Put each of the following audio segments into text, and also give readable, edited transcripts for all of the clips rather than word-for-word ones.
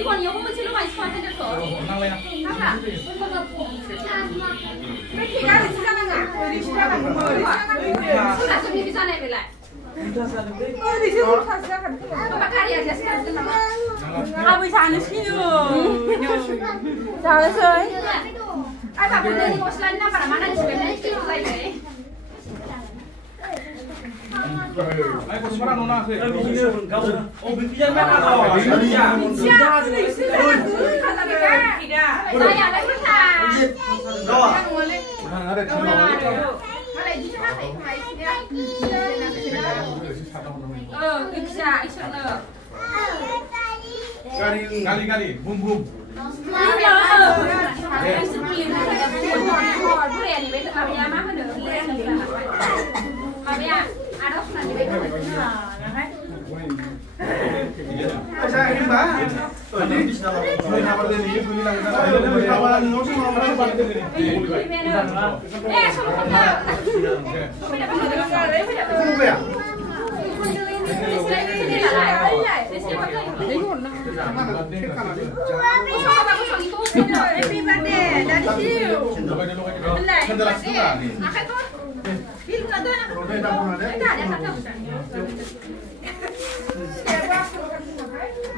이건 이거 보면 질러가 있을 것 같은데 또. Gali, bum.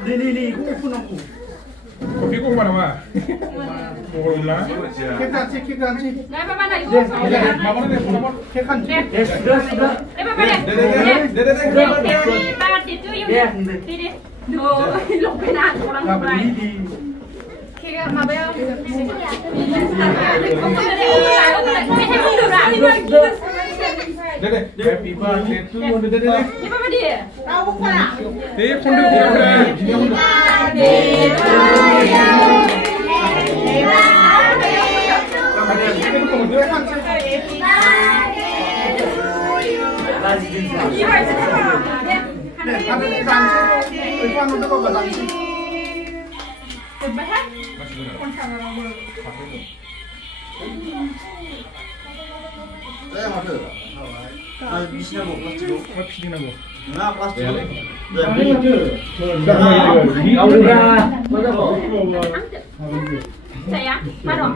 Ini aku pun aku. Kopi kau mana mah? Orang lah. Kekan sih. Nah, apa mana itu? Mama ni, mama. Kekan. Sudah. Apa mana? Barat itu yang ini. Oh, lupa orang lain. Kekan apa ya? Happy birthday to you. Ini apa dia? Tahu kan? Dia kondu dia. Bisnya Nah, plastik. Saya, mana?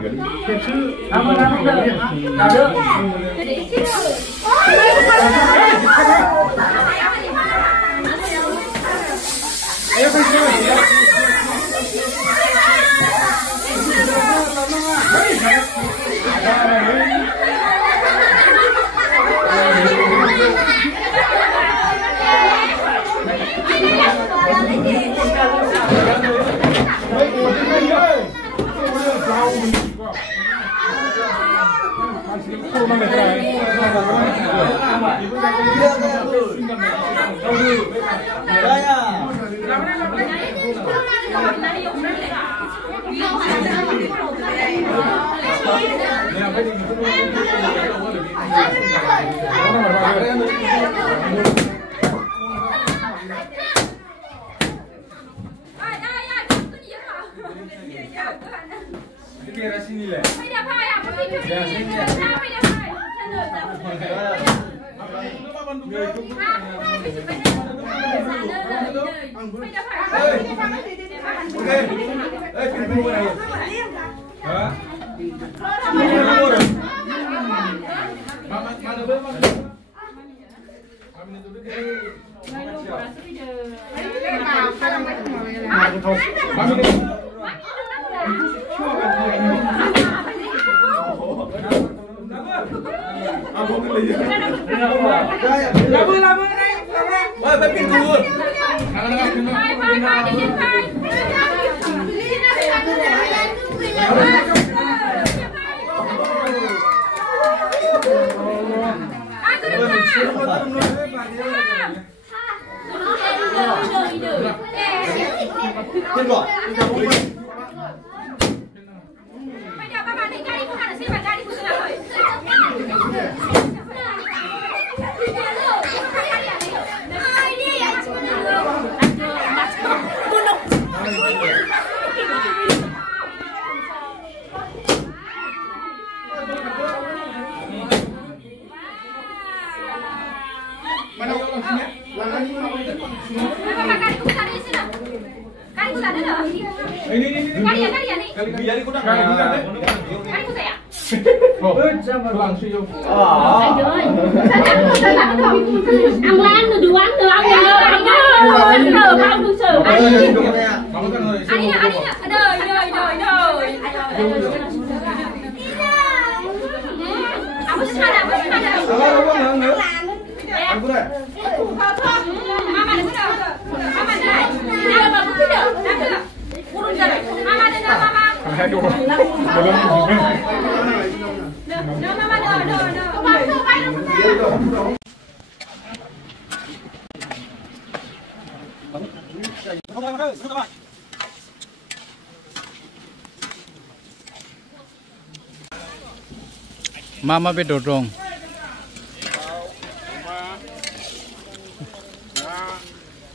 Mama Bodo dong.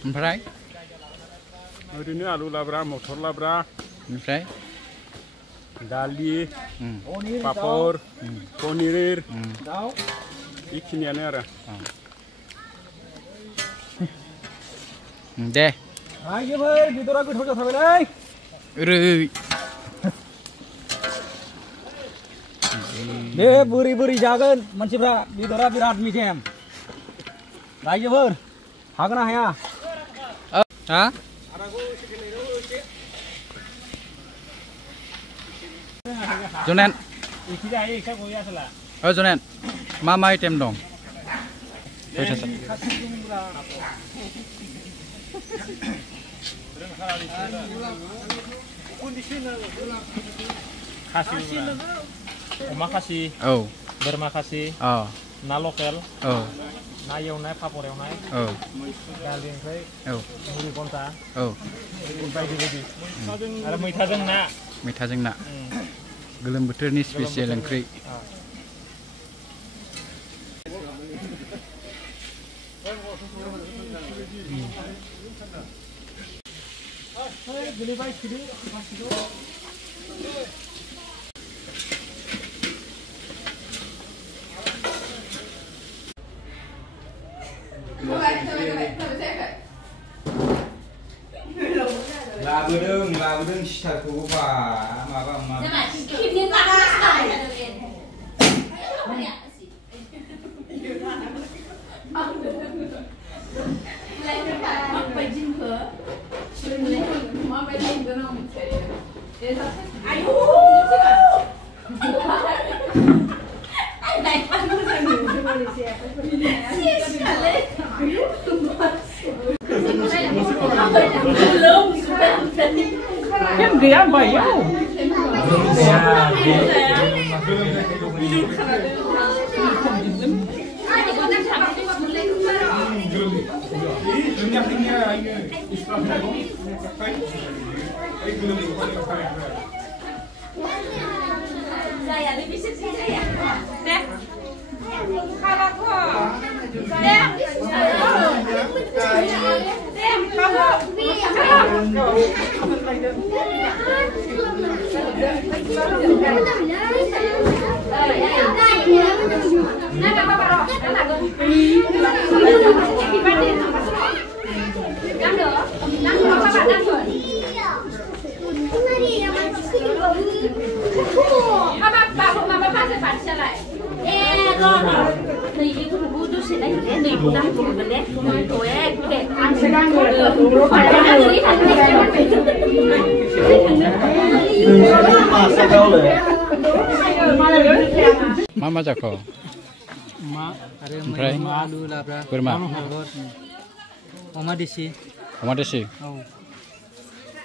Ompray? Oरैनो आलु लाब्रा मटर लाब्रा ओमफ्राय दालि पापर पनिर दाउ बेखिनियानो आरो दे आइजोफोर बेदरा गोथाव जाथारबायलै ओरै दे बोरै बोरै जागोन मानसिफ्रा बेदरा बिराद मिजेम रायजोफोर हागोन ना हाया हा Jonen Jonen ma item dong अमा खासि बोरमा खासि ना लकेल ना एवनाय पापर एवनाय दालि ओंख्रि मुरि घन्टा बायदि बायदि आरो मैथाजों ना गोलोम बोथोरनि स्पेसियेल ओंख्रि लाबोदों सिथारखौबो बा माबा Kan dia bayar. Saya lebih seksi saya. Deh. Kalau kok. Deh. मा जाखो ओमफ्राय आलु लाब्रा बोरमा अमा देसि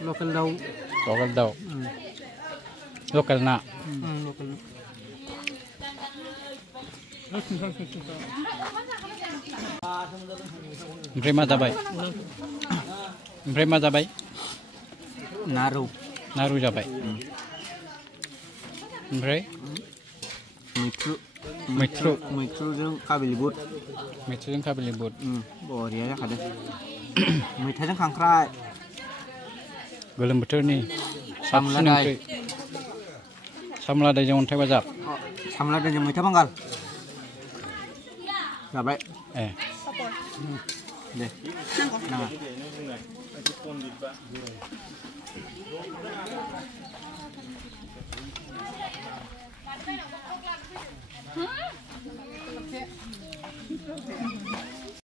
लकेल दाउ लकेल ना ओमफ्राय मा जाबाय नारु जाबाय ओमफ्राय मैथ्रुजों काबिलि बुट बरिया जाखादों मैथाजों खांख्राइ गोलोम बोथोरनि साबसिन ओंख्रि सामलादायजों अन्थाइ बाजाब सामलादायजों मैथा बांगाल जाबाय दे नाङा